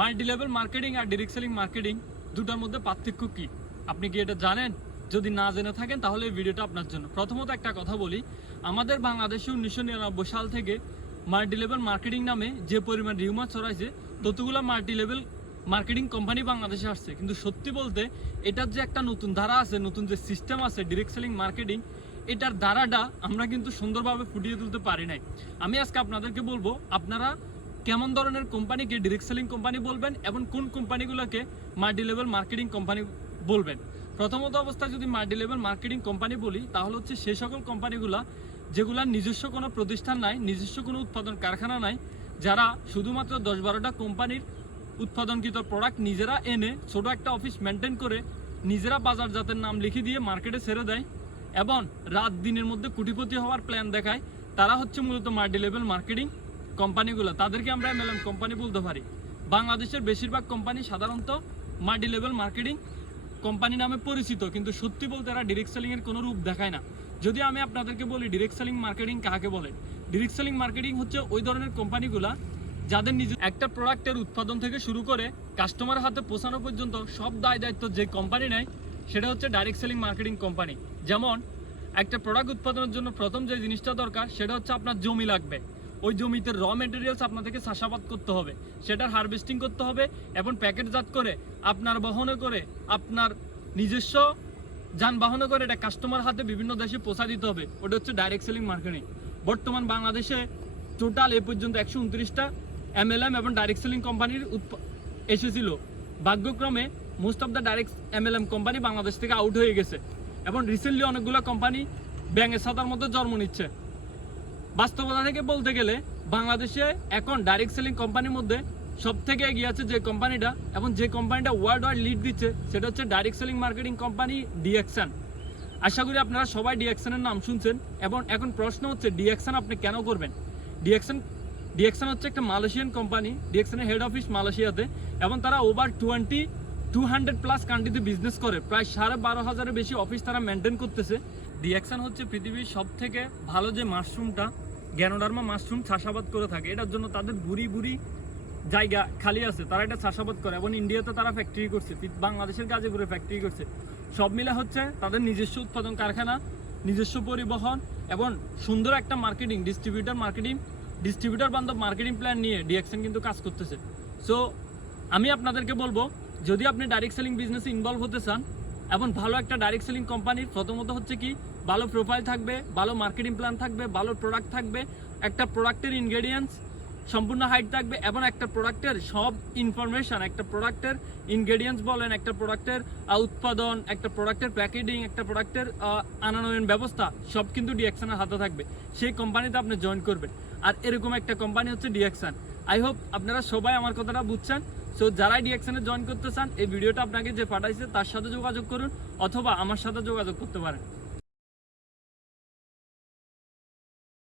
Multi level marketing আর direct selling marketing দুটার মধ্যে পার্থক্য কি? আপনি কি এটা জানেন? যদি না জেনে থাকেন তাহলে এই ভিডিওটা আপনার জন্য। প্রথমত একটা কথা বলি, আমাদের বাংলাদেশে 1999 সাল থেকে মাল্টি লেভেল মার্কেটিং নামে যে পরিমাণ রিউমার ছড়াইছে, ততগুলো মাল্টি লেভেল মার্কেটিং কোম্পানি বাংলাদেশে আসছে। কিন্তু সত্যি বলতে এটার যে একটা নতুন ধারা আছে, নতুন যে সিস্টেম আছে ডাইরেক্ট সেলিং মার্কেটিং, এটার ধারাটা আমরা কিন্তু সুন্দরভাবে ফুটিয়ে তুলতে পারি নাই। আমি আজকে আপনাদেরকে বলবো আপনারা কেমন ধরনের কোম্পানিকে ডাইরেক্ট সেলিং কোম্পানি বলবেন এবং কোন কোম্পানিগুলোকে মাল্টি লেভেল মার্কেটিং কোম্পানি বলবেন। প্রথমত অবস্থায় যদি মাল্টি লেভেল মার্কেটিং কোম্পানি বলি, তাহলে হচ্ছে সেই সকল কোম্পানিগুলা যেগুলোর নিজস্ব কোনো প্রতিষ্ঠান নাই, নিজস্ব কোনো উৎপাদন কারখানা নাই, যারা শুধুমাত্র 10-12টা কোম্পানির উৎপাদনকৃত প্রোডাক্ট নিজেরা এনে ছোট একটা অফিস মেনটেন করে নিজেরা বাজারজাতের নাম লিখে দিয়ে মার্কেটে ছেড়ে দেয় এবং রাত দিনের মধ্যে কোটিপতি হওয়ার প্ল্যান দেখায়। তারা হচ্ছে মূলত মাল্টি লেভেল মার্কেটিং কোম্পানিগুলো, তাদেরকে আমরা MLM কোম্পানি বলতে পারি। বাংলাদেশের বেশিরভাগ কোম্পানি সাধারণত মাল্টি লেভেল মার্কেটিং কোম্পানি নামে পরিচিত, কিন্তু সত্যি বলতে এরা ডাইরেক্ট সেলিং এর কোনো রূপ দেখায় না। যদি আমি আপনাদেরকে বলি ডাইরেক্ট সেলিং মার্কেটিং কাকে বলে, ডাইরেক্ট সেলিং মার্কেটিং হচ্ছে ওই ধরনের কোম্পানিগুলা যাদের নিজে একটা প্রোডাক্টের উৎপাদন থেকে শুরু করে কাস্টমারের হাতে পৌঁছানো পর্যন্ত সব দায় দায়িত্ব যে কোম্পানি নেয়, সেটা হচ্ছে ডাইরেক্ট সেলিং মার্কেটিং কোম্পানি। যেমন একটা প্রোডাক্ট উৎপাদনের জন্য প্রথম যে জিনিসটা দরকার সেটা হচ্ছে আপনার জমি লাগবে। ওই জমিতে র মেটেরিয়ালস আপনাদেরকে চাষাবাদ করতে হবে, সেটার হারভেস্টিং করতে হবে এবং প্যাকেটজাত করে আপনার বহনে করে আপনার নিজস্ব যানবাহনে করে এটা কাস্টমার হাতে বিভিন্ন দেশে পৌঁছা দিতে হবে। ওটা হচ্ছে ডাইরেক্ট সেলিং মার্কেটিং। বর্তমান বাংলাদেশে টোটাল এ পর্যন্ত 129টা MLM এবং ডাইরেক্ট সেলিং কোম্পানির এসেছিল। ভাগ্যক্রমে most of the direct MLM company Bangladesh থেকে আউট হয়ে গেছে এবং রিসেন্টলি অনেকগুলো কোম্পানি ব্যাঙের ছাতার মধ্যে জন্ম নিচ্ছে। বাস্তবতা থেকে বলতে গেলে বাংলাদেশে এখন ডাইরেক্ট সেলিং কোম্পানির মধ্যে সব থেকে এগিয়ে আছে যে কোম্পানিটা এবং যে কোম্পানিটা ওয়ার্ল্ড ওয়াইড লিড দিচ্ছে, সেটা হচ্ছে direct selling marketing company DXN. আশা করি আপনারা সবাই ডিএক্সনের নাম শুনছেন এবং এখন প্রশ্ন হচ্ছে ডিএক্সন আপনি কেন করবেন? ডিএক্সন হচ্ছে একটা মালয়েশিয়ান কোম্পানি। ডিএক্সনের হেড অফিস মালয়েশিয়াতে এবং তারা ওভার 200+ কান্ট্রিতে বিজনেস করে। প্রায় 12,500-এর বেশি অফিস তারা মেনটেন করতেছে। ডিএক্সন হচ্ছে পৃথিবীর সব থেকে ভালো যে মাশরুমটা, গ্যানোডার্মা মাশরুম চাষাবাদ করে থাকে। এটার জন্য তাদের বুড়ি জায়গা খালি আছে, তারা এটা চাষাবাদ করে এবং ইন্ডিয়াতে তারা ফ্যাক্টরি করছে, বাংলাদেশের গাজীপুরে ফ্যাক্টরি করছে। সব মিলে হচ্ছে তাদের নিজস্ব উৎপাদন কারখানা, নিজস্ব পরিবহন এবং সুন্দর একটা মার্কেটিং ডিস্ট্রিবিউটার বান্ধব মার্কেটিং প্ল্যান নিয়ে ডিএক্সন কিন্তু কাজ করতেছে। সো আমি আপনাদেরকে বলবো, যদি আপনি ডাইরেক্ট সেলিং বিজনেসে ইনভলভ হতে চান এবং ভালো একটা ডাইরেক্ট সেলিং কোম্পানির প্রথমত হচ্ছে কি ভালো প্রোফাইল থাকবে, ভালো মার্কেটিং প্ল্যান থাকবে, ভালো প্রোডাক্ট থাকবে, একটা প্রোডাক্টের ইনগ্রেডিয়েন্টস সম্পূর্ণ হাইট থাকবে এবং একটা প্রোডাক্টের সব ইনফরমেশন, একটা প্রোডাক্টের ইনগ্রেডিয়েন্টস বলেন, একটা প্রোডাক্টের উৎপাদন, একটা প্রোডাক্টের প্যাকেজিং, একটা প্রোডাক্টের আনয়ন ব্যবস্থা সব কিন্তু ডিএক্সনের হাতে থাকবে। সেই কোম্পানিতে আপনি জয়েন করবেন। আর এরকম একটা কোম্পানি হচ্ছে ডিএক্সন। আই হোপ আপনারা সবাই আমার কথাটা বুঝছেন। সো যারাই ডিএক্সনে জয়েন করতে চান, এই ভিডিওটা আপনাকে যে পাঠাইছে তার সাথে যোগাযোগ করুন অথবা আমার সাথে যোগাযোগ করতে পারেন।